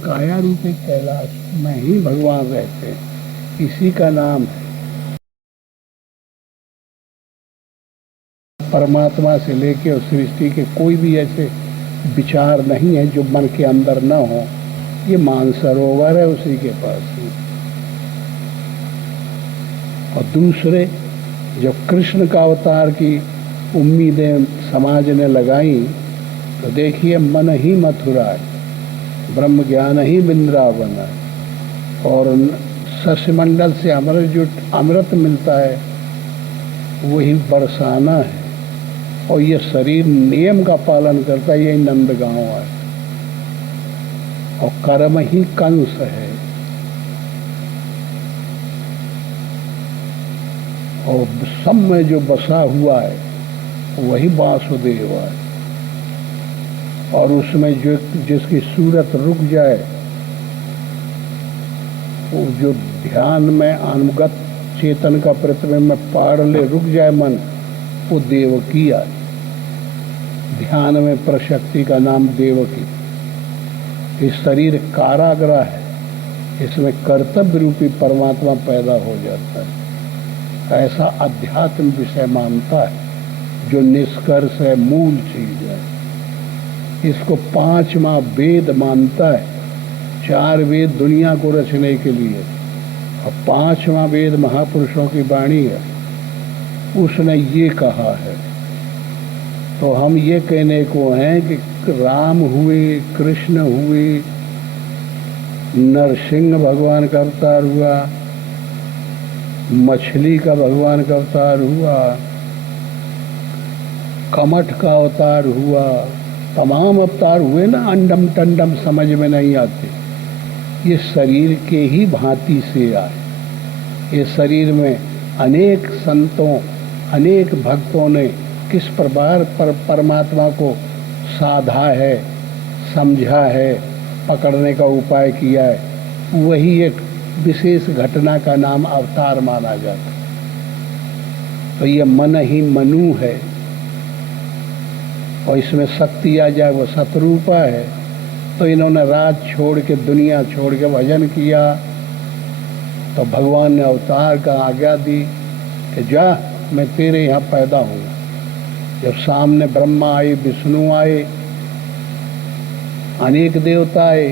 काया रूपी कैलाश में ही भगवान रहते हैं, इसी का नाम है। परमात्मा से लेके और सृष्टि के कोई भी ऐसे विचार नहीं है जो मन के अंदर न हो। ये मानसरोवर है उसी के पास ही। और दूसरे जब कृष्ण का अवतार की उम्मीदें समाज ने लगाई तो देखिए, मन ही मथुरा है, ब्रह्म ज्ञान ही वृंदावन है, और सस्यमंडल से अमृत मिलता है वही बरसाना है, और ये शरीर नियम का पालन करता है, यही नंदगांव है, और कर्म ही कंस है, और सब में जो बसा हुआ है वही वासुदेव है। और उसमें जो जिसकी सूरत रुक जाए, वो जो ध्यान में अनुगत चेतन का प्रतिबिंब में पाड़ ले रुक जाए मन, वो देवकी है। ध्यान में प्रशक्ति का नाम देवकी। इस शरीर कारागृह है, इसमें कर्तव्य रूपी परमात्मा पैदा हो जाता है। ऐसा अध्यात्म विषय मानता है जो निष्कर्ष है, मूल चीज है। इसको 5वां वेद मानता है। 4 वेद दुनिया को रचने के लिए, और 5वां वेद महापुरुषों की वाणी है, उसने ये कहा है। तो हम ये कहने को हैं कि राम हुए, कृष्ण हुए, नरसिंह भगवान का अवतार हुआ, मछली का भगवान का अवतार हुआ, कमठ का अवतार हुआ, तमाम अवतार हुए ना, अंडम टंडम समझ में नहीं आते। ये शरीर के ही भांति से आए। ये शरीर में अनेक संतों, अनेक भक्तों ने किस प्रकार परमात्मा को साधा है, समझा है, पकड़ने का उपाय किया है, वही एक विशेष घटना का नाम अवतार माना जाता है। तो ये मन ही मनु है, और इसमें शक्ति आ जाए वो सतरूपा है। तो इन्होंने रात छोड़ के, दुनिया छोड़ के भजन किया, तो भगवान ने अवतार का आज्ञा दी कि जा, मैं तेरे यहाँ पैदा हूँ। जब सामने ब्रह्मा आए, विष्णु आए, अनेक देवता आए,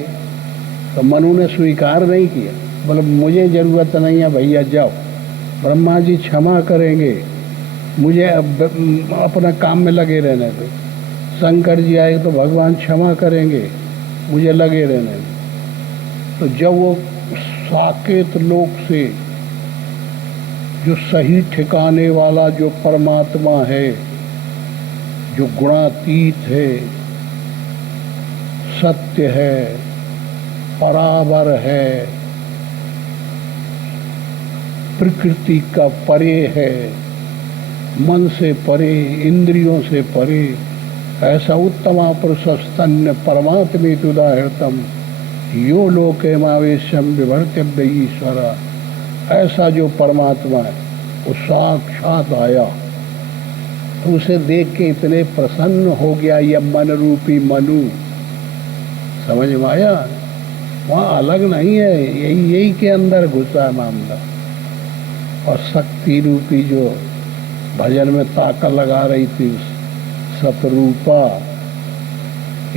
तो मनु ने स्वीकार नहीं किया, बोले मुझे जरूरत नहीं है भैया, जाओ, ब्रह्मा जी क्षमा करेंगे, मुझे अपना काम में लगे रहने दो। शंकर जी आए तो भगवान क्षमा करेंगे, मुझे लगे रहने दो। तो जब वो साकेत लोक से जो सही ठिकाने वाला जो परमात्मा है, जो गुणातीत है, सत्य है, परावर है, प्रकृति का परे है, मन से परे, इंद्रियों से परे, ऐसा उत्तमा पुरुषस्तन्य परमात्मेतुदाहृतम यो लोके मावेशम विभर्त्यव्य ईश्वरा। ऐसा जो परमात्मा है वो साक्षात आया, तो उसे देख के इतने प्रसन्न हो गया यह मन रूपी मनु। समझ में आया? वहाँ अलग नहीं है, यही के अंदर घुसा है मामला। और शक्ति रूपी जो भजन में ताकत लगा रही थी, सतरूपा,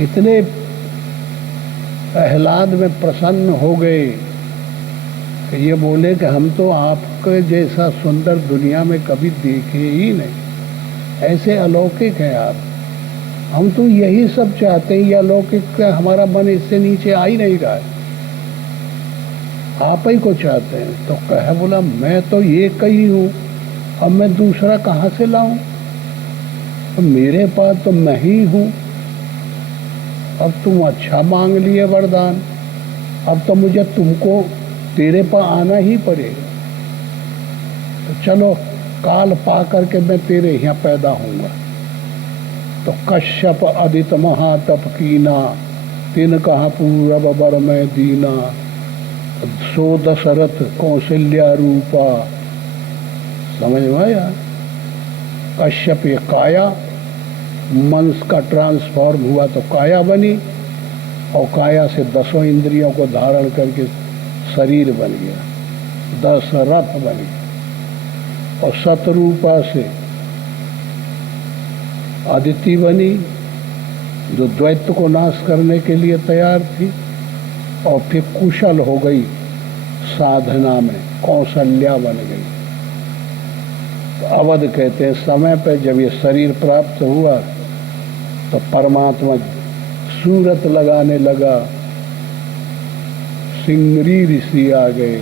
इतने प्रहलाद में प्रसन्न हो गए कि ये बोले कि हम तो आपके जैसा सुंदर दुनिया में कभी देखे ही नहीं, ऐसे अलौकिक हैं आप, हम तो यही सब चाहते हैं। ये अलौकिक का हमारा मन इससे नीचे आ ही नहीं रहा है, आप ही को चाहते हैं। तो कह बोला मैं तो ये कही हूँ, अब मैं दूसरा कहाँ से लाऊं? तो मेरे पास तो मैं ही हूँ। अब तुम अच्छा मांग लिए वरदान, अब तो मुझे तुमको तेरे पास आना ही पड़ेगा। तो चलो काल पा करके मैं तेरे यहाँ पैदा होऊंगा। तो कश्यप अदित महातप कीना, तिन कहा पूरब बर में दीना, सो दशरथ कौशल्या रूपा। समझ में आया? कश्यप ये काया, मन का ट्रांसफॉर्म हुआ तो काया बनी, और काया से 10 इंद्रियों को धारण करके शरीर बन गया, 10 रथ बन गया। और शतरूपा से अदिति बनी, जो द्वैत को नाश करने के लिए तैयार थी। और फिर कुशल हो गई साधना में, कौशल्या बन गई। तो अवध कहते हैं समय पे जब ये शरीर प्राप्त हुआ तो परमात्मा सूरत लगाने लगा, सिंगरी ऋषि आ गए,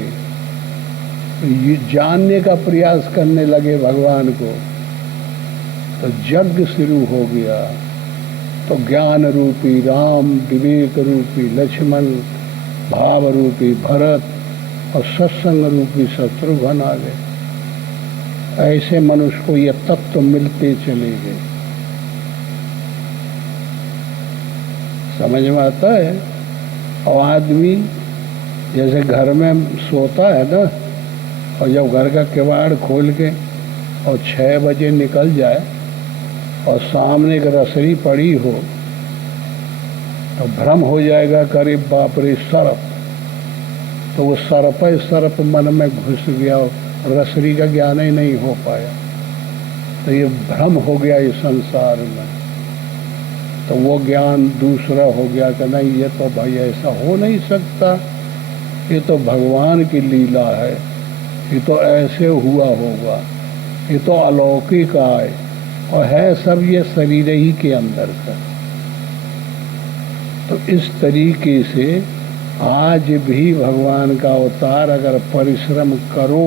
ये जानने का प्रयास करने लगे भगवान को, तो यज्ञ शुरू हो गया। तो ज्ञान रूपी राम, विवेक रूपी लक्ष्मण, भाव रूपी भरत और सत्संग रूपी शत्रुघ्न आ गए। ऐसे मनुष्य को ये तत्व मिलते चले गए। समझ में आता है? और आदमी जैसे घर में सोता है ना, और जब घर का किवाड़ खोल के और 6 बजे निकल जाए और सामने एक रसरी पड़ी हो तो भ्रम हो जाएगा, करीब बाप रे सर्प, तो वो सर्प मन में घुस गया, रसरी का ज्ञान ही नहीं हो पाया, तो ये भ्रम हो गया इस संसार में। तो वो ज्ञान दूसरा हो गया कि नहीं, ये तो भाई ऐसा हो नहीं सकता, ये तो भगवान की लीला है, ये तो ऐसे हुआ होगा, ये तो अलौकिक आए, और है सब ये शरीर ही के अंदर का। तो इस तरीके से आज भी भगवान का अवतार अगर परिश्रम करो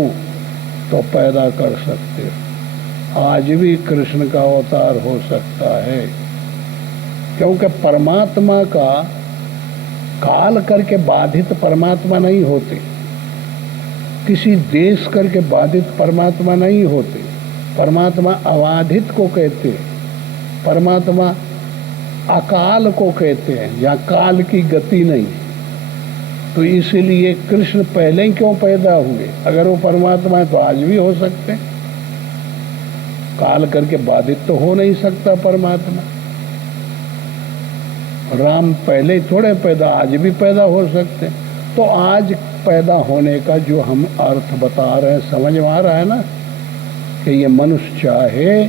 तो पैदा कर सकते हो। आज भी कृष्ण का अवतार हो सकता है, क्योंकि परमात्मा का काल करके बाधित परमात्मा नहीं होते, किसी देश करके बाधित परमात्मा नहीं होते। परमात्मा अबाधित को कहते हैं, परमात्मा अकाल को कहते हैं, जहाँ काल की गति नहीं। तो इसीलिए कृष्ण पहले ही क्यों पैदा हुए? अगर वो परमात्मा है तो आज भी हो सकते हैं, काल करके बाधित तो हो नहीं सकता परमात्मा। राम पहले थोड़े पैदा, आज भी पैदा हो सकते हैं। तो आज पैदा होने का जो हम अर्थ बता रहे हैं, समझ में आ रहा है ना, कि ये मनुष्य चाहे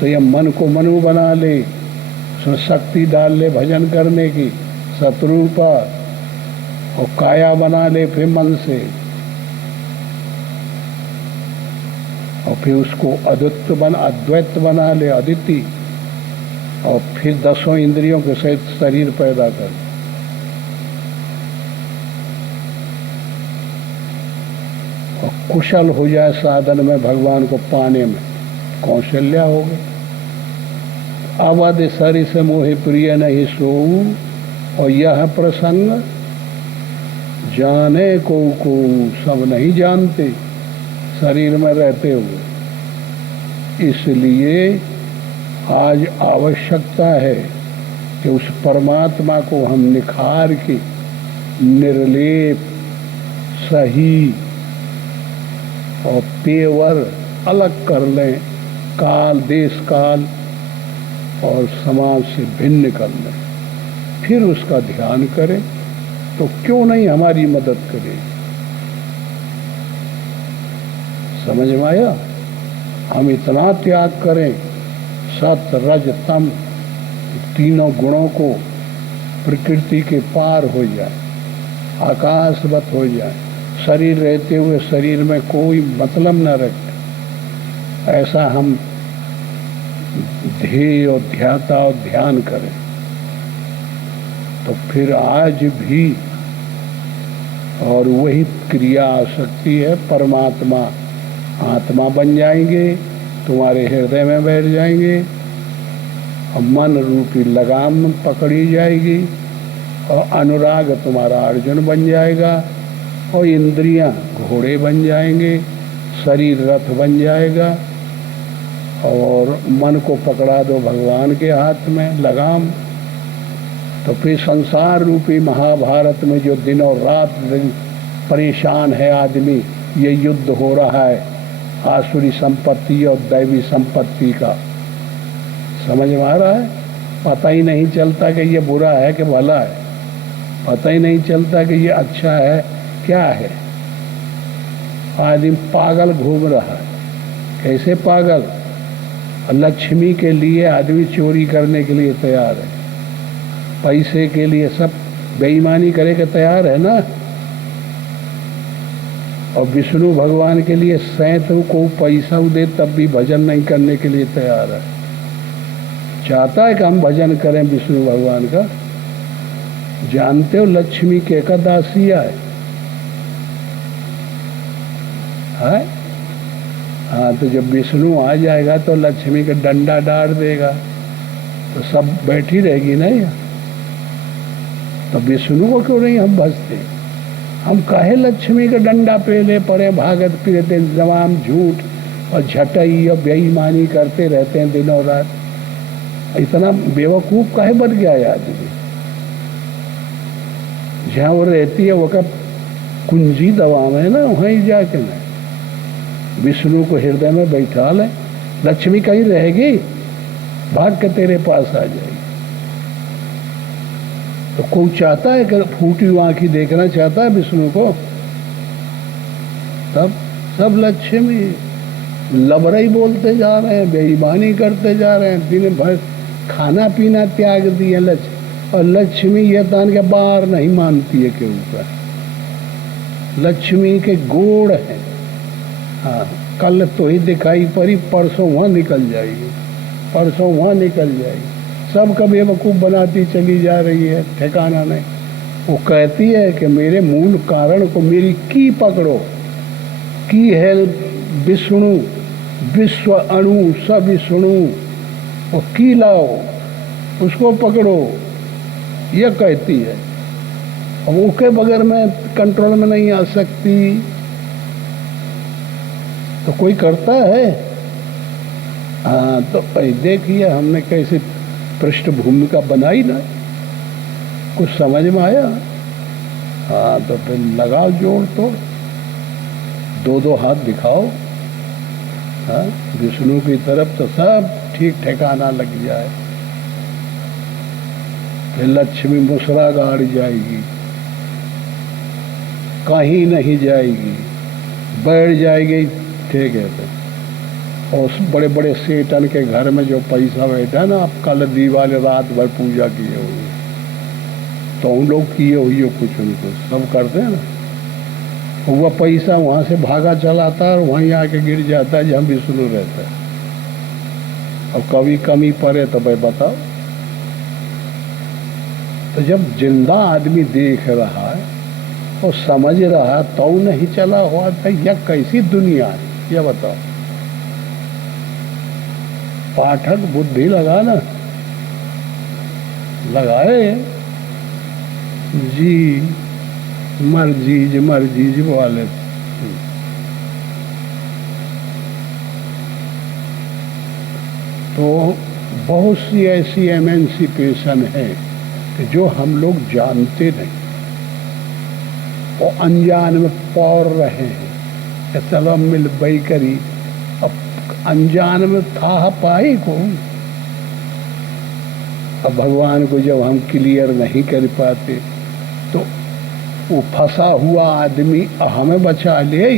तो ये मन को मनु बना ले, उसमें शक्ति डाल ले भजन करने की, शत्रुपा, और काया बना ले फिर मन से, और फिर उसको अद्वैत बना ले, अदिति, और फिर 10 इंद्रियों के सहित शरीर पैदा कर। और कुशल हो जाए साधन में भगवान को पाने में, कौशल्या हो गए। अवध सरि से मोहि प्रिय नहीं सोऊ, और यह प्रसंग जाने को सब नहीं जानते शरीर में रहते हुए। इसलिए आज आवश्यकता है कि उस परमात्मा को हम निखार के निर्लेप, सही और पेवर अलग कर लें, काल, देश काल और समाज से भिन्न कर लें, फिर उसका ध्यान करें, तो क्यों नहीं हमारी मदद करे। समझ में आया? हम इतना त्याग करें, सत रज तम तीनों गुणों को प्रकृति के पार हो जाए, आकाशवत हो जाए, शरीर रहते हुए शरीर में कोई मतलब न रखे, ऐसा हम ध्येय और ध्याता और ध्यान करें, तो फिर आज भी और वही क्रिया आ सकती है। परमात्मा आत्मा बन जाएंगे, तुम्हारे हृदय में बैठ जाएंगे, और मन रूपी लगाम पकड़ी जाएगी, और अनुराग तुम्हारा अर्जुन बन जाएगा, और इंद्रियां घोड़े बन जाएंगे, शरीर रथ बन जाएगा, और मन को पकड़ा दो भगवान के हाथ में लगाम। तो फिर संसार रूपी महाभारत में जो दिनों रात परेशान है आदमी, ये युद्ध हो रहा है आसुरी संपत्ति और दैवी संपत्ति का, समझ में आ रहा है? पता ही नहीं चलता कि ये बुरा है कि भला है। पता ही नहीं चलता कि ये अच्छा है क्या है। आदमी पागल घूम रहा है। कैसे पागल? लक्ष्मी के लिए आदमी चोरी करने के लिए तैयार है, पैसे के लिए सब बेईमानी करे के तैयार है ना। और विष्णु भगवान के लिए सैंतों को पैसा दे तब भी भजन नहीं करने के लिए तैयार है। चाहता है कि हम भजन करें विष्णु भगवान का। जानते हो लक्ष्मी के एकादशिया है? हाँ, तो जब विष्णु आ जाएगा तो लक्ष्मी का डंडा डाल देगा तो सब बैठी रहेगी नहीं। तो विष्णु को क्यों नहीं हम भजते? हम काहे लक्ष्मी का डंडा पेले पड़े भागत फिरते जवाम झूठ और झटई और बेईमानी करते रहते हैं दिनों रात। इतना बेवकूफ काहे बन गया है आदमी? जहाँ वो रहती है वो कब कुंजी दवा में ना, वहीं जाके ना विष्णु को हृदय में बैठा ले। लक्ष्मी कहीं रहेगी, भाग के तेरे पास आ जाएगी। तो कोई चाहता है कि फूटी हुई आंखी देखना चाहता है विष्णु को? तब सब लक्ष्मी लबरई बोलते जा रहे हैं, बेईमानी करते जा रहे हैं, दिन भर खाना पीना त्याग दिए लक्ष्मी। और लक्ष्मी ये तान के बार नहीं मानती है के ऊपर। लक्ष्मी के गोड़ है। हाँ, कल तो ही दिखाई पड़ी, परसों वहाँ निकल जाएगी, परसों वहाँ निकल जाएगी। सबका बेवकूफ़ बनाती चली जा रही है, ठिकाना नहीं। वो कहती है कि मेरे मूल कारण को मेरी की पकड़ो। की है विष्णु, विश्व अणु सब विष्णु, वो की लाओ, उसको पकड़ो, ये कहती है। अब वो के बगैर मैं कंट्रोल में नहीं आ सकती। तो कोई करता है? हाँ, तो देखिए हमने कैसे पृष्ठभूमि का बनाई ना, कुछ समझ में आया। हाँ, तो फिर लगाओ जोड़ तो, दो दो हाथ दिखाओ। हाँ, विष्णु की तरफ तो सब ठीक ठिकाना लग जाए। फिर लक्ष्मी मुसरा गाड़ जाएगी, कहीं नहीं जाएगी, बैठ जाएगी। ठीक है। और उस बड़े बड़े सेठन के घर में जो पैसा बैठा ना, आप कल दिवाली रात भर पूजा किए हुए, तो उन लोग किए हुई हो कुछ उनको सब करते हैं ना। वह पैसा वहाँ से भागा चलाता है और वहीं आके गिर जाता है जहाँ विष्णु रहता है। और कभी कमी पड़े तो भाई बताओ। तो जब जिंदा आदमी देख रहा है और समझ रहा तो नहीं चला हुआ था, यह कैसी दुनिया है यह बताओ। पाठक बुद्धि लगा ना, लगाए जी मर्जी वाले। तो बहुत सी ऐसी एमेंसिपेशन है कि जो हम लोग जानते नहीं, वो अनजान में पौर रहे हैं कि चलो मिल बई करी। अब अनजान में था पाई को। अब भगवान को जब हम क्लियर नहीं कर पाते तो वो फंसा हुआ आदमी हमें बचा ले।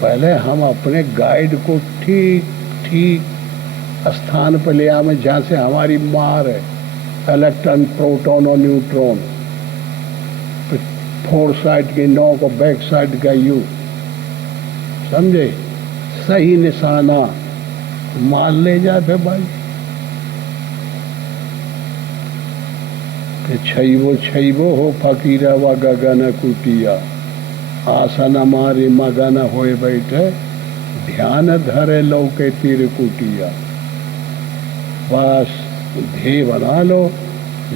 पहले हम अपने गाइड को ठीक स्थान पर ले आवे जहाँ से हमारी मार है, इलेक्ट्रॉन प्रोटॉन और न्यूट्रॉन। तो फोर साइड के 9 को बैक साइड का यू, समझे? सही निशाना मार ले जाए फिर भाई। छैबो हो फकीरा व गगन कुटिया, आसन मारे मगन होए बैठे, ध्यान धरे लौके तीर कुटिया। बस ध्येय बना लो,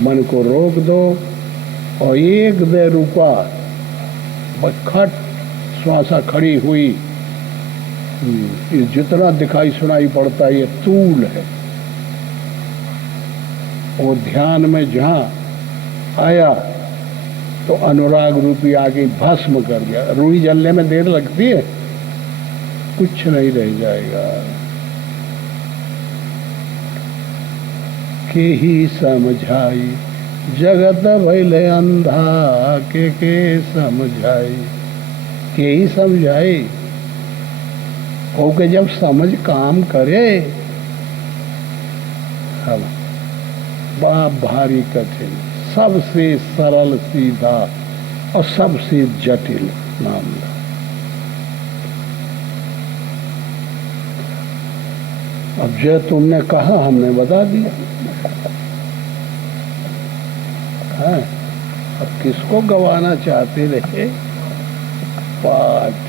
मन को रोक दो और एक दे रुका, खट श्वासा खड़ी हुई। ये जितना दिखाई सुनाई पड़ता है ये तूल है। वो ध्यान में जहाँ आया तो अनुराग रूपी आगे भस्म कर गया। रुई जलने में देर लगती है, कुछ नहीं रह जाएगा। के ही समझाई, जगत भइले अंधा के समझाई। के ही समझाई के जब समझ काम करे अब बड़ा भारी कठिन, सबसे सरल सीधा और सबसे जटिल मामला। अब जो तुमने कहा हमने बता दिया है। अब किसको गवाना चाहते रहे पाठ।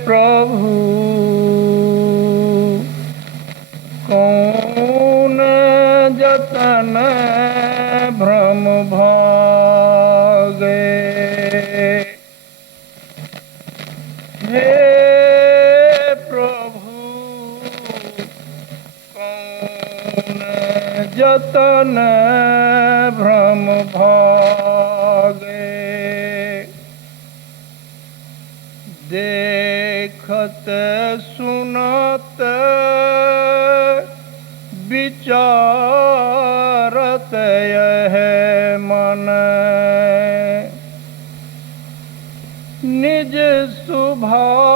प्रभु कौन जतन भ्रम भागे, हे प्रभु कौन जतन भ्रम भागे। देखत सुनत विचारत यह मन, निज स्वभाव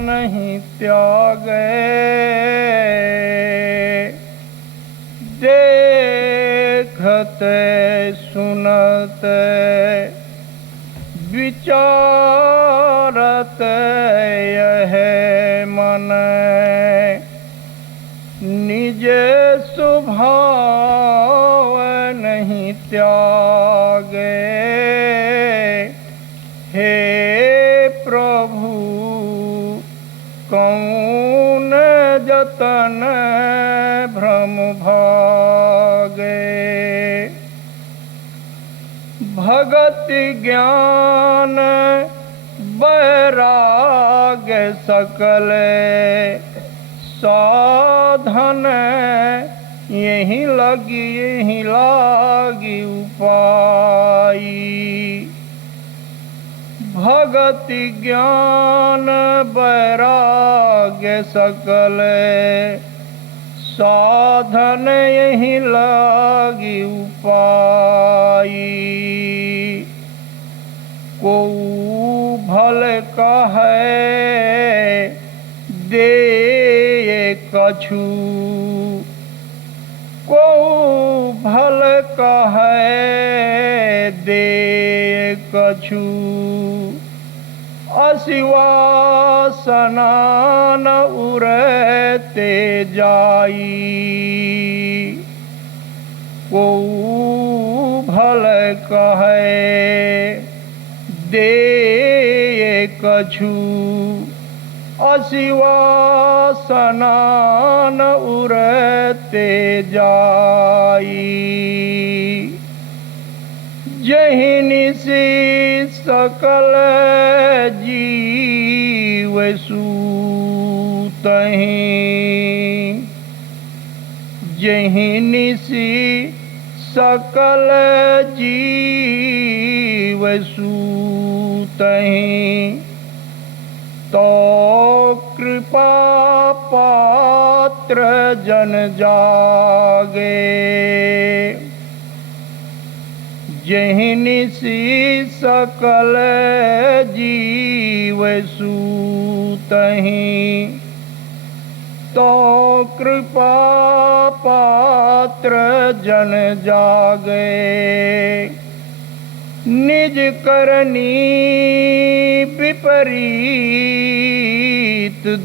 नहीं त्यागे। देखत सुनत विचारत यह मन, निज स्वभाव नहीं त्यागे। हे प्रभु कौन जतन भ्रम भागे। भगति ज्ञान वैराग्य सकल साधन, यही लागी उपाई। भगति ज्ञान वैराग्य सकल साधन, यही लागी उपाई। को भल कहे दे कछु, को भल कहे दे कछु। अशिवासना न उड़ते जाई, को भल कहे दे कछु। अशिवासना न उड़ते जाई। जहि निसी सकल जीव सूतहि, जहि निसी सकल जीव सूतहि। तो कृपा पात्र जन जागे, जहि निसी सकल जीव सूतहि। तो कृपा पात्र जन जागे, निज करनी विपरीत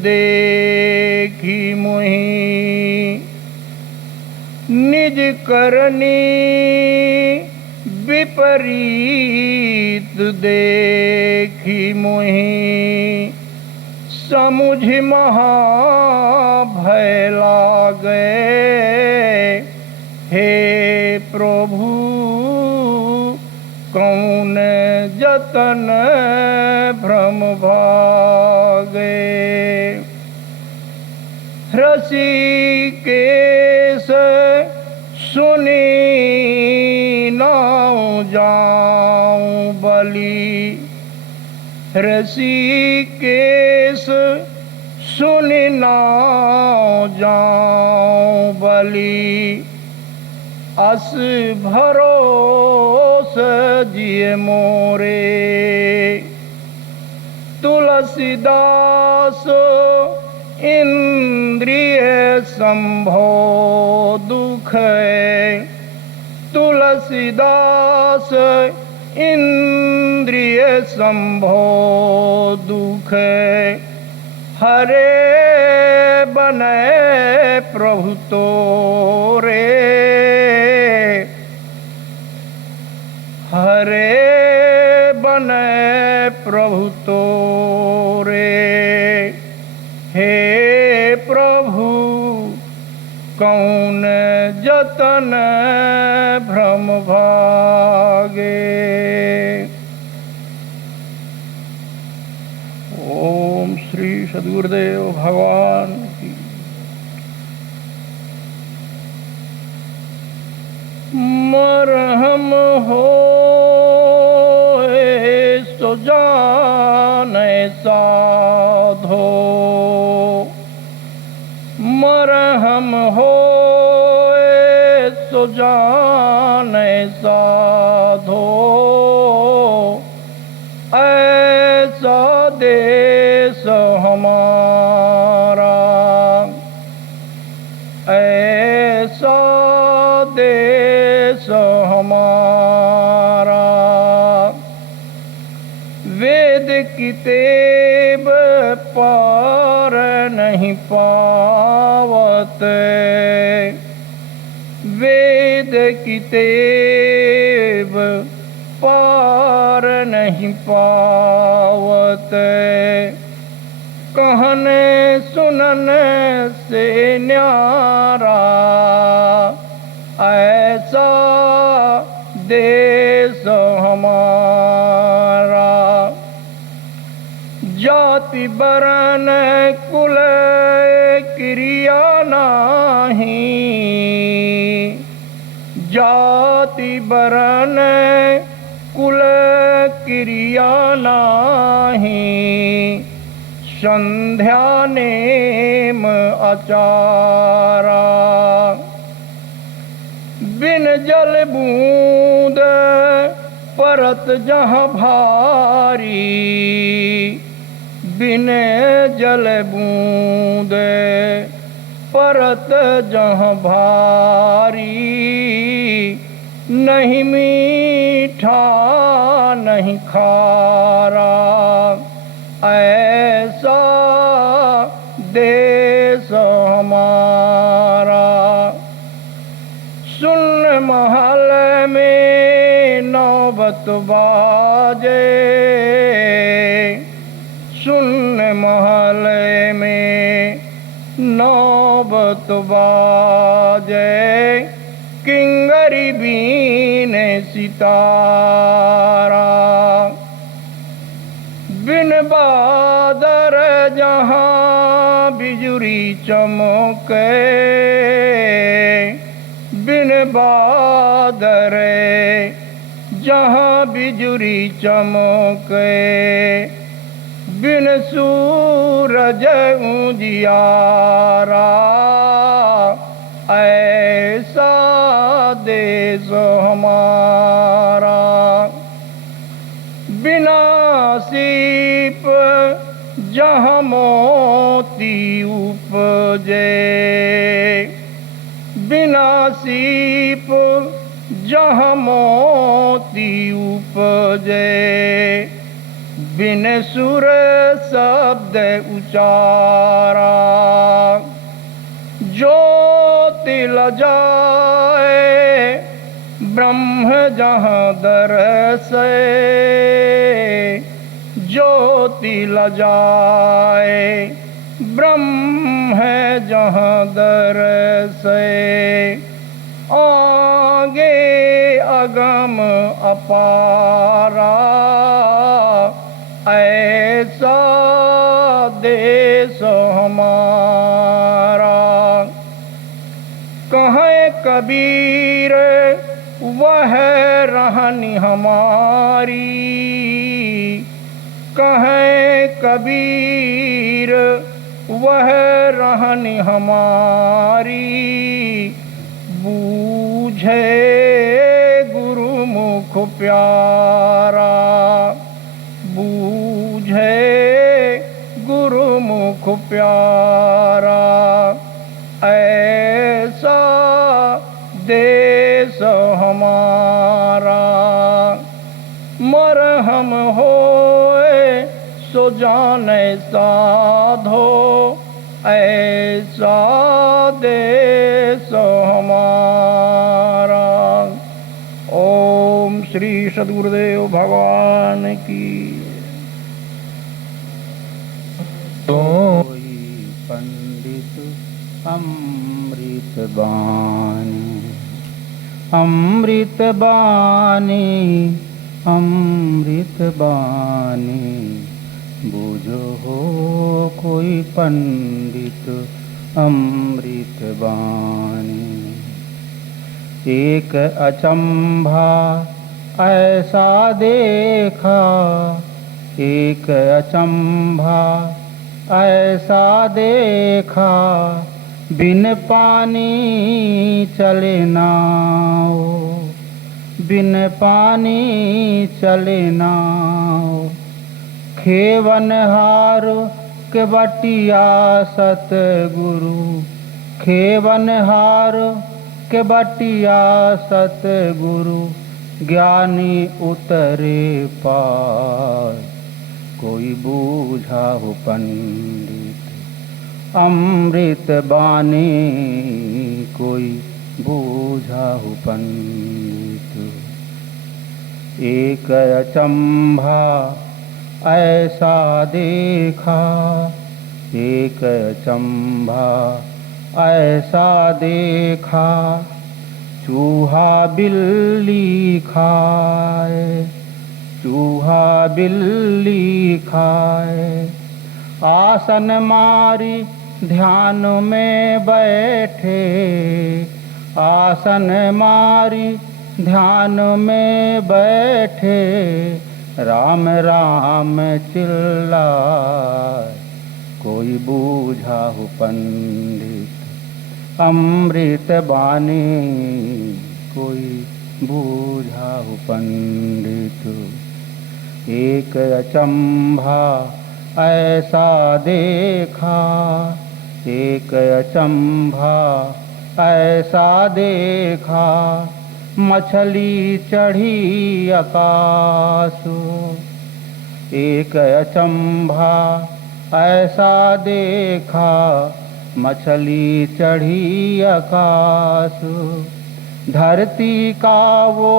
देखी मोहि। निज करनी विपरीत देखी मोहि। समुझ महा भय लागे, हे प्रभु कौन जतन भ्रम भागे। ऋषिकेश सुनी नाउ जाऊं बलि, ऋषिकेश सुनि नाउ जाऊं बलि अस भरोस जिए मोरे। तुलसीदास इंद्रिय संभो दुख, तुलसीदास इंद्रिय संभो दुख, हरे बने प्रभु तोरे। हरे बने प्रभु तोरे। हे प्रभु कौन जतन भ्रम भागे। ओम श्री सद्गुरुदेव भगवान की। मरहम हो सो जाने साधो, मरहम हो सो जाने साधो, ऐसा देश हमारा, ऐसा देश हमारा। वेद किताब पार नहीं पावत, वेद किताब पार नहीं पावत। कहने सुनने से न्यारा, ऐसा देश हमारा। जाति वर्ण कुल क्रिया नाही, जाति वर्ण कुल क्रिया नाही, संध्या नेम आचारा। बिन जल बूंद परत जहाँ भारी, बिन जल बूंद परत जहाँ भारी। नहीं मीठा नहीं खारा, ऐसा देश हमारा। सुन महल में नौबत बाजे, सुन महल में नौबत बाजे। किंगरी बीने सितारा, बिन बादर जहाँ बिजुरी चमके, बिन बादर जहाँ बिजुरी चमके। बिन सूरज उजियारा, ऐसा देश हमारा। बिना सीप जहाँ मोती उपजे, बिना सीप जहाँ मोती उपजे। बिन सुर शब्द उचारा, ज्योति लजाए ब्रह्म जहाँ दरसे। ज्योति लजाए ब्रह्म जहाँ दरसे। आगे अगम अपारा, ऐसा देश हमारा। कहे कबीर वह रहनी हमारी, कहे कबीर वह रहनी हमारी, बूझे गुरुमुख प्यारा, बूझे गुरुमुख प्यारा। ऐसा देश हमारा, मरहम होए सो जाने साधो, ऐसा देश हमारा। ओम श्री सद्गुरुदेव भगवान की। कोई पंडित अमृत बानी, अमृत बानी, अमृत बानी, बूझो हो कोई पंडित अमृत बानी। एक अचंभा ऐसा देखा, एक अचंभा ऐसा देखा, बिन पानी चले नाव, बिन पानी चले नाव। खेवनहार के बटिया सतगुरु, खेवनहार के बटिया सतगुरु, ज्ञानी उतरे पार, कोई बूझा हो पंडित अमृत बानी, कोई बूझा हो पंडित। एक अचंभा ऐसा देखा, एक अचंभा ऐसा देखा, चूहा बिल्ली खाए, चूहा बिल्ली खाए। आसन मारी ध्यान में बैठे, आसन मारी ध्यान में बैठे, राम राम चिल्लाए, कोई बूझा हो पंडित अमृत बानी, कोई बूझा हो पंडित। एक अचंभा ऐसा देखा, एक अचंभा ऐसा देखा, मछली चढ़ी आकाशो। एक अचंभा ऐसा देखा, मछली चढ़ी आकाश। धरती का वो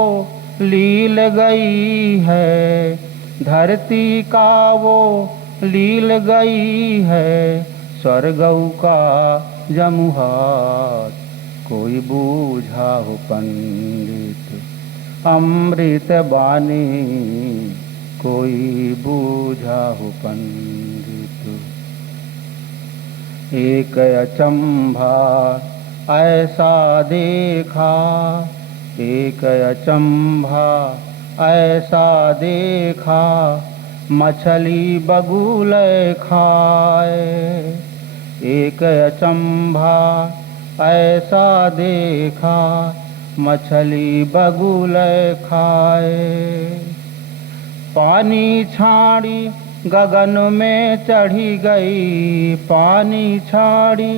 लील गई है, धरती का वो लील गई है, स्वर्गौ का जमुहार, कोई बूझा हो पंडित अमृत बानी, कोई बूझा हो पंडित। एक अचंभा ऐसा देखा, एक अचंभा ऐसा देखा, मछली बगुल खाए। एक अचंभा ऐसा देखा, मछली बगुल खाए। पानी छाड़ी गगन में चढ़ी गई, पानी छाड़ी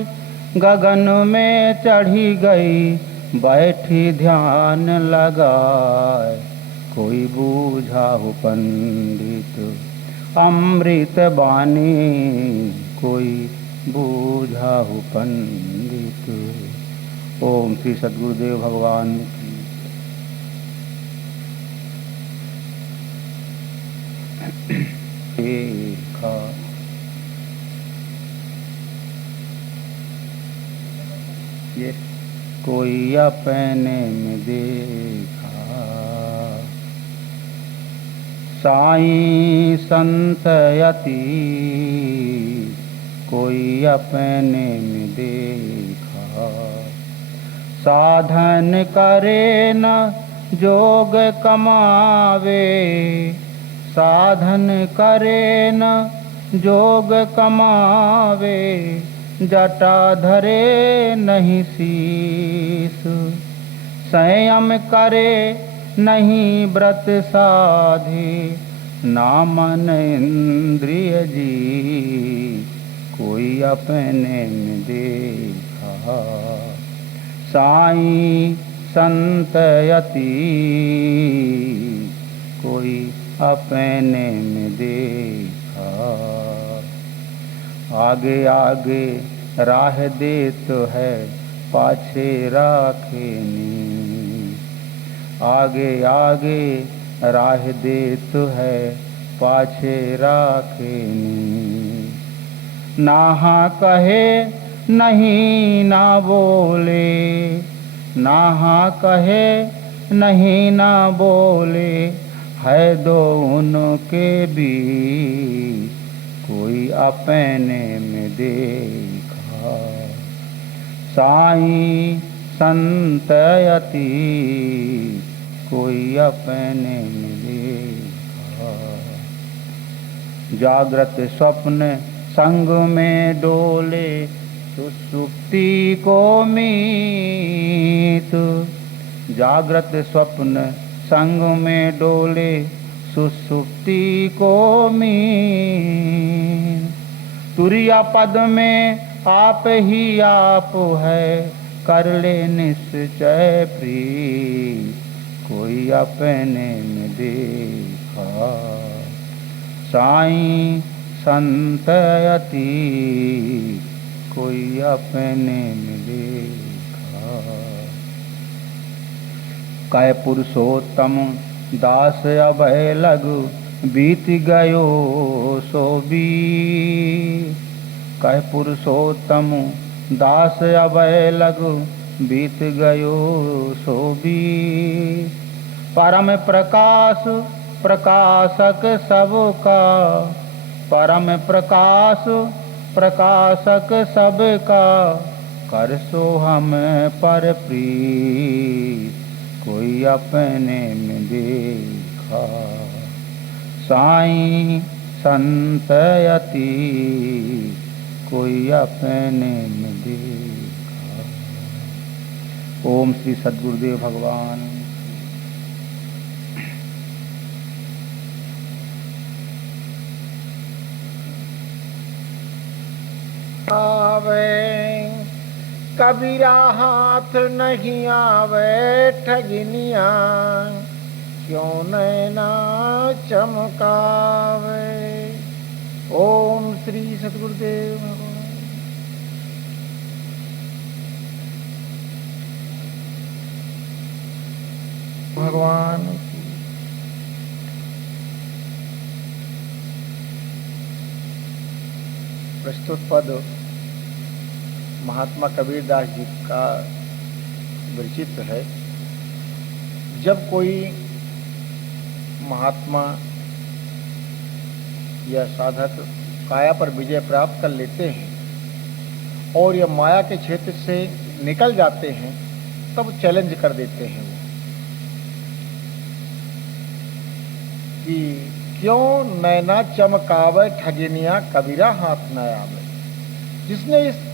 गगन में चढ़ी गई, बैठी ध्यान लगाए, कोई बूझा हो पंडित अमृत बानी, कोई बूझा हो पंडित। ओम श्री सद्गुरुदेव भगवान की। देखा ये कोई अपने में देखा, साईं संत यति कोई अपने में देखा। साधन करे न जोग कमावे, साधन करे न जोग कमावे जटा धरे नहीं शीस। संयम करे नहीं व्रत साधे नामन इंद्रिय जी कोई अपने में देखा। साईं संत यति कोई अपने में देखा। आगे आगे राह देत है पाछे राखे नी। आगे आगे राह देत है पाछे राखे नी। नाहा कहे नहीं ना बोले, नाहा कहे नहीं ना बोले, है दो उनके बीच कोई अपने में देखा। साईं संत यति कोई अपने में देखा। जागृत स्वप्न संग में डोले सुसुप्ति को मीत। जागृत स्वप्न संग में डोले सुसुप्ति को मीत। तुरिया पद में आप ही आप है कर ले निश्चय प्रीत कोई अपने में देखा। साईं संत यति कोई अपने में देखा। कै पुरुषोत्तम दास अभय लगु बीत गयो सो बीत। कै पुरुषोत्तम दास अभय लगु बीत गयो सो बीत। परम प्रकाश प्रकाशक सबका, परम प्रकाश प्रकाशक सबका, कर सो हम पर प्रीत कोई अपने में देखा। साईं संत यति कोई अपने में देखा। ओम श्री सद्गुरुदेव भगवान। आवे कबीरा हाथ नहीं आवे ठगिनिया, क्यों नैना चमकावे। ओम श्री सद्गुरुदेव भगवान की। प्रस्तुत पद महात्मा कबीरदास जी का विरचित है। जब कोई महात्मा या साधक काया पर विजय प्राप्त कर लेते हैं और यह माया के क्षेत्र से निकल जाते हैं, तब चैलेंज कर देते हैं वो कि क्यों नैना चमकावे ठगिनिया कबीरा हाथ न आवे। जिसने इस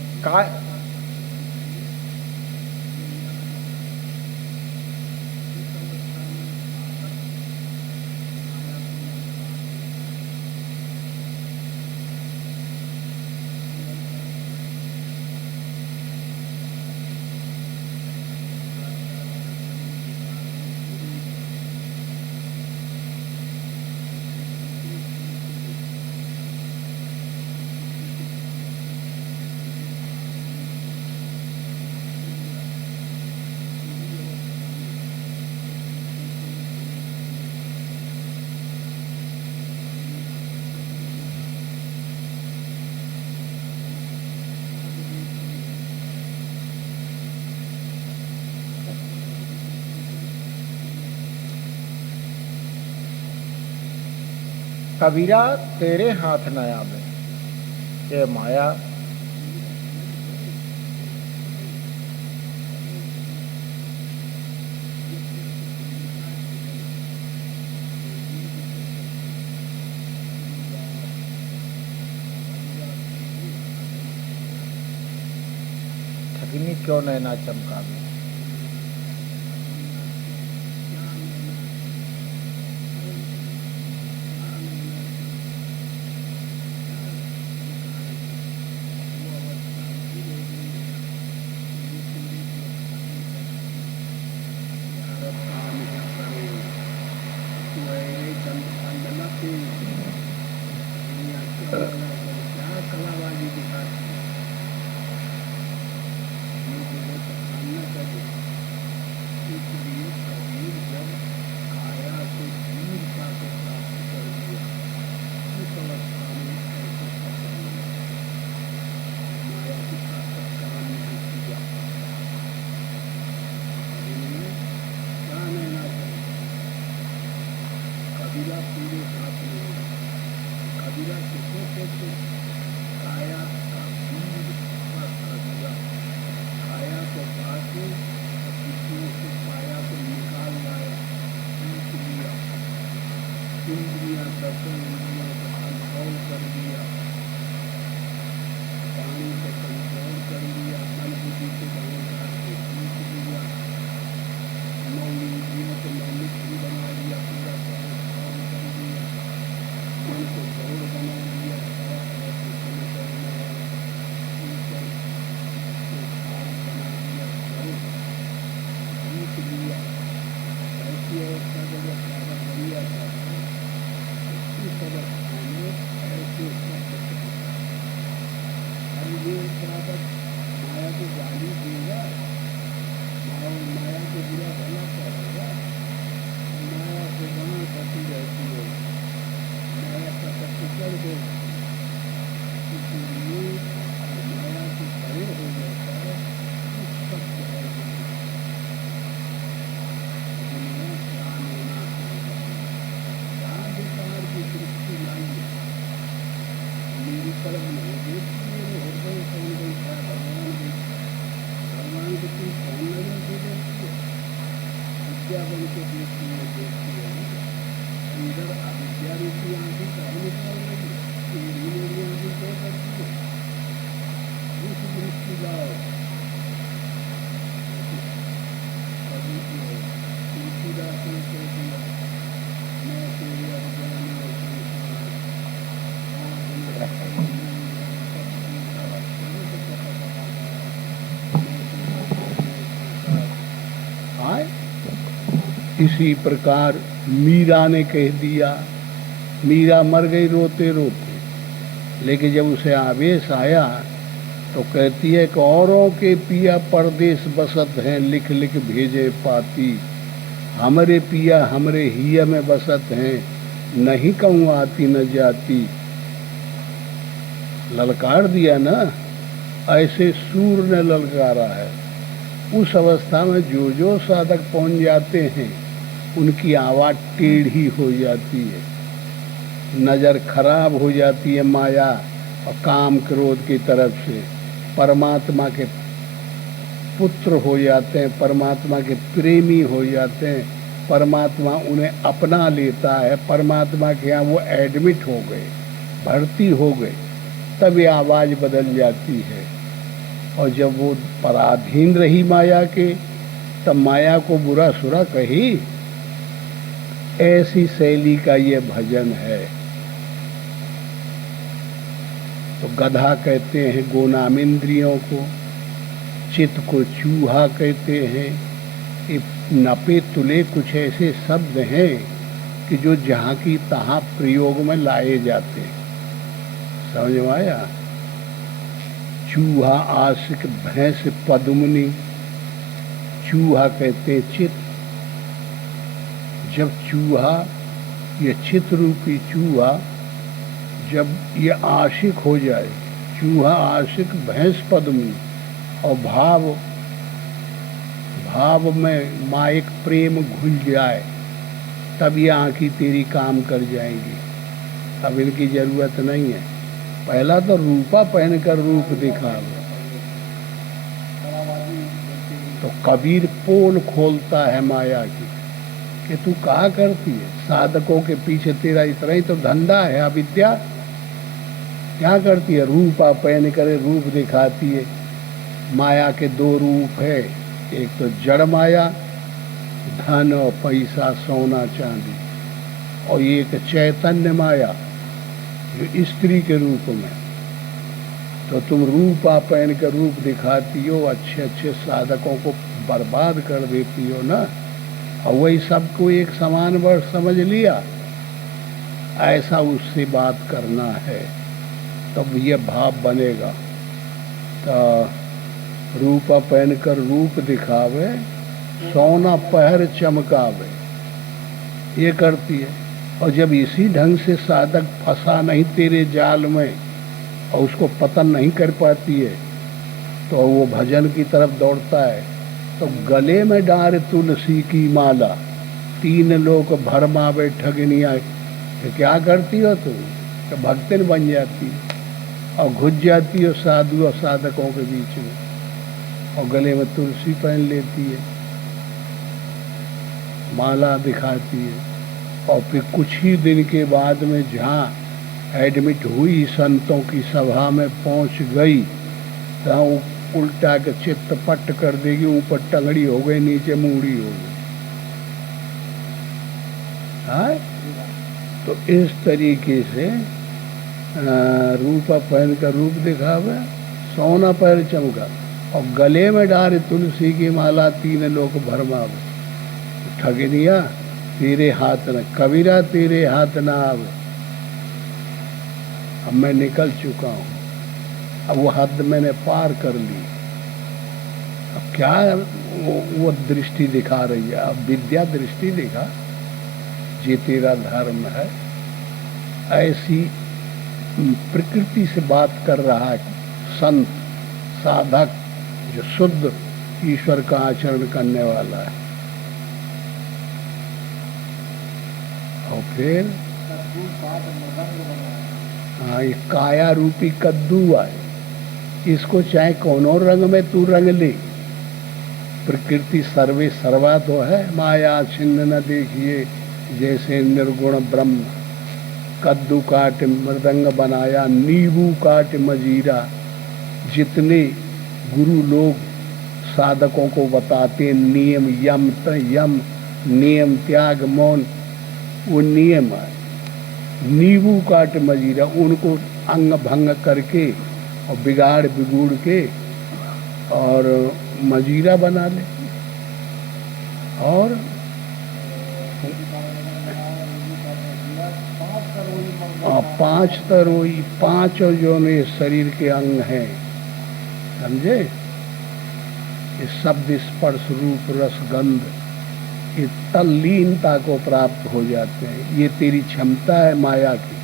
कबीरा तेरे हाथ न आवे, ये माया इन्हीं क्यों नैना चमकावे। इसी प्रकार मीरा ने कह दिया। मीरा मर गई रोते रोते, लेकिन जब उसे आवेश आया तो कहती है कि औरों के पिया परदेश बसत हैं, लिख लिख भेजे पाती। हमरे पिया हमरे हिया में बसत हैं, नहीं कहूँ आती न जाती। ललकार दिया ना, ऐसे सूर ने ललकारा है। उस अवस्था में जो जो साधक पहुंच जाते हैं उनकी आवाज टेढ़ी हो जाती है, नजर खराब हो जाती है माया और काम क्रोध की तरफ से। परमात्मा के पुत्र हो जाते हैं, परमात्मा के प्रेमी हो जाते हैं, परमात्मा उन्हें अपना लेता है, परमात्मा के यहाँ वो एडमिट हो गए, भर्ती हो गए, तब ये आवाज बदल जाती है। और जब वो पराधीन रही माया के, तब माया को बुरा सुरा कही। ऐसी शैली का ये भजन है। तो गधा कहते हैं गोनाम इंद्रियों को, चित्त को चूहा कहते हैं। ये नपे तुले कुछ ऐसे शब्द हैं कि जो जहाँ की तहाँ प्रयोग में लाए जाते हैं। समझ में आया? चूहा आशिक भैंस पद्मिनी, चूहा कहते चित्त। जब चूहा, ये चित्त रूपी चूहा जब ये आशिक हो जाए, चूहा आशिक भैंस पद्मिनी, और भाव में मायक प्रेम घुल जाए, तब ये आँखी तेरी काम कर जाएंगी। अब इनकी जरूरत नहीं है। पहला तो रूपा पहनकर रूप दिखा। तो कबीर पोल खोलता है माया की कि तू कहा करती है, साधकों के पीछे तेरा इतना ही तो धंधा है, अविद्या। क्या करती है? रूपा पहन कर रूप दिखाती है। माया के दो रूप है, एक तो जड़ माया, धन और पैसा, सोना चांदी, और एक चैतन्य माया जो स्त्री के रूप में। तो तुम रूपा पहन कर रूप दिखाती हो, अच्छे अच्छे साधकों को बर्बाद कर देती हो ना, और वही सबको एक समान वर्ष समझ लिया। ऐसा उससे बात करना है, तब ये भाव बनेगा। तो रूपा पहनकर रूप दिखावे, सोना पहर चमकावे, ये करती है। और जब इसी ढंग से साधक फंसा नहीं तेरे जाल में और उसको पतन नहीं कर पाती है, तो वो भजन की तरफ दौड़ता है। तो गले में डार तुलसी की माला, तीन लोग भरमावे ठगनिया। तो क्या करती हो तुम? तो भक्तिन बन जाती और घुस जाती हो साधु और साधकों के बीच में, और गले में तुलसी पहन लेती है, माला दिखाती है, और फिर कुछ ही दिन के बाद में जहाँ एडमिट हुई, संतों की सभा में पहुँच गई, तहाँ उल्टा के चित्त पट कर देगी, ऊपर टंगड़ी हो गई, नीचे मूड़ी हो गई। हाँ, तो इस तरीके से रूपा पहन कर रूप दिखावे, सोना पैर चमका, और गले में डारे तुलसी की माला, तीन लोग भरमावे। ठगनिया तेरे हाथ न, कबीरा तेरे हाथ ना आवे। अब मैं निकल चुका हूँ, अब वो हद मैंने पार कर ली। अब क्या वो दृष्टि दिखा रही है? अब विद्या दृष्टि दिखा, ये तेरा धर्म है। ऐसी प्रकृति से बात कर रहा है संत साधक, जो शुद्ध ईश्वर का आचरण करने वाला है। और फिर हाँ, ये काया रूपी कद्दू है, इसको चाहे कोनो रंग में तू रंग ले, प्रकृति सर्वे सर्वा तो है। माया छिन्न न देखिए जैसे निर्गुण ब्रह्म, कद्दू काट मृदंग बनाया, नींबू काट मजीरा। जितने गुरु लोग साधकों को बताते नियम, यम नियम, त्याग, मौन, वो नियम है। नींबू काट मजीरा, उनको अंग भंग करके और बिगाड़ बिगूड़ के और मजीरा बना ले। और पांच तरोई, पांच जो में शरीर के अंग हैं, समझे? ये शब्द, स्पर्श, रूप, रस, गंध, ये तल्लीनता को प्राप्त हो जाते हैं। ये तेरी क्षमता है माया की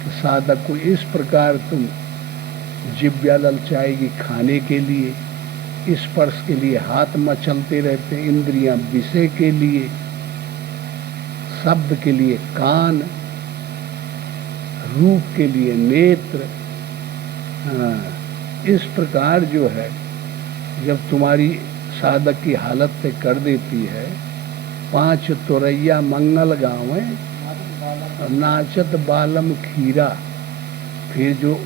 कि साधक को इस प्रकार तुम जिव्या ललचाएगी खाने के लिए, स्पर्श के लिए हाथ मचलते रहते हैं, इंद्रियां विषय के लिए, शब्द के लिए कान, रूप के लिए नेत्र। इस प्रकार जो है, जब तुम्हारी साधक की हालत से कर देती है, पांच तुरैया मंगल गाँव नाचत बालम खीरा। फिर जो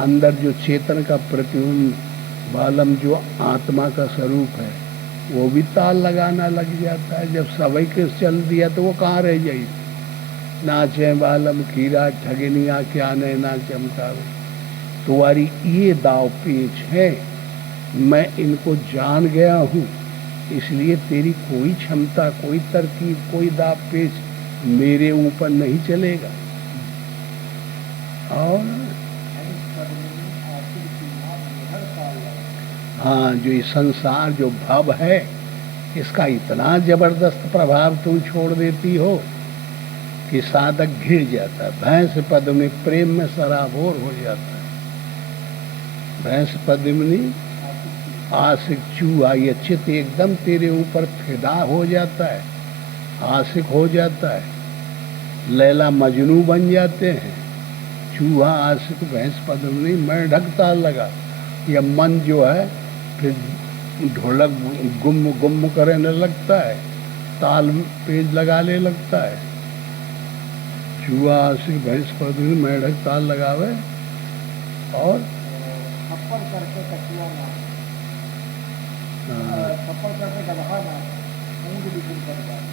अंदर जो चेतन का प्रतिबिंब, बालम जो आत्मा का स्वरूप है, वो भी ताल लगाना लग जाता है। जब सभी के चल दिया तो वो कहाँ रह जाएगी? नाचे बालम खीरा, ठगनिया क्या नैना चमकावे। तुम्हारी ये दाव पेच है, मैं इनको जान गया हूँ, इसलिए तेरी कोई क्षमता, कोई तरकीब, कोई दाव पेच मेरे ऊपर नहीं चलेगा। और हाँ, जो ये संसार जो भव है, इसका इतना जबरदस्त प्रभाव तुम छोड़ देती हो कि साधक घिर जाता है। भैंस पद्मिनी प्रेम में सराबोर हो जाता है। भैंस पद्मिनी आशिक चूहा, ये चित्त एकदम तेरे ऊपर फिदा हो जाता है, आशिक हो जाता है। लैला मजनू बन जाते हैं। चूहा आशिक, भैंस पद्मिनी, मैं ढकता लगा। यह मन जो है फिर ढोलक गुम गुम करने लगता है, ताल पेज लगाने लगता है। चूहा आशिक, भैंस पद्मिनी, मैं ढक ताल लगावे और थप्पड़ करके गधा ना ऊँट बिकुल कर जाए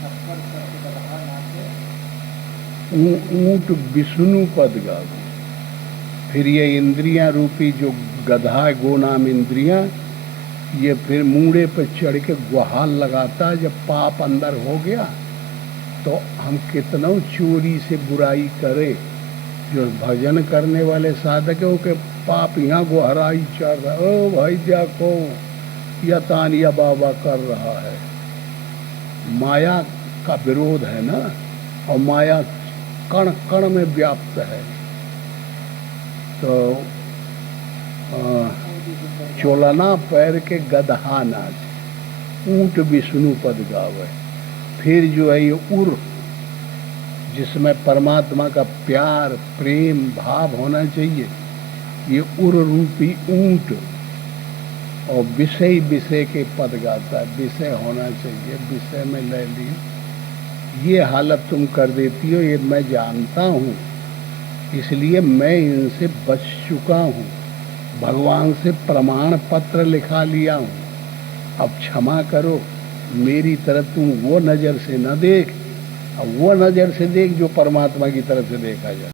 थप्पड़ करके गधा नाचे ऊंट विष्णु पद गावे। फिर ये इंद्रियां रूपी जो गधा है, गो नाम इंद्रियां, ये फिर मूड़े पर चढ़ के गुहाल लगाता है। जब पाप अंदर हो गया तो हम कितनों चोरी से बुराई करे, जो भजन करने वाले साधकों के पाप यहाँ गुहराई चढ़ रहा, ओ भाई देखो या तानिया बाबा कर रहा है। माया का विरोध है ना, और माया कण कण में व्याप्त है। तो चोलना पैर के गधा नाच, ऊंट विष्णु पद गावे। फिर जो है ये उर, जिसमें परमात्मा का प्यार प्रेम भाव होना चाहिए, ये उर रूपी ऊंट। और विषय विषय के पद गाता है, विषय होना चाहिए, विषय में ले ली। ये हालत तुम कर देती हो, ये मैं जानता हूँ, इसलिए मैं इनसे बच चुका हूँ। भगवान से प्रमाण पत्र लिखा लिया हूँ, अब क्षमा करो। मेरी तरफ तुम वो नज़र से न देख, अब वो नज़र से देख जो परमात्मा की तरफ से देखा जाए।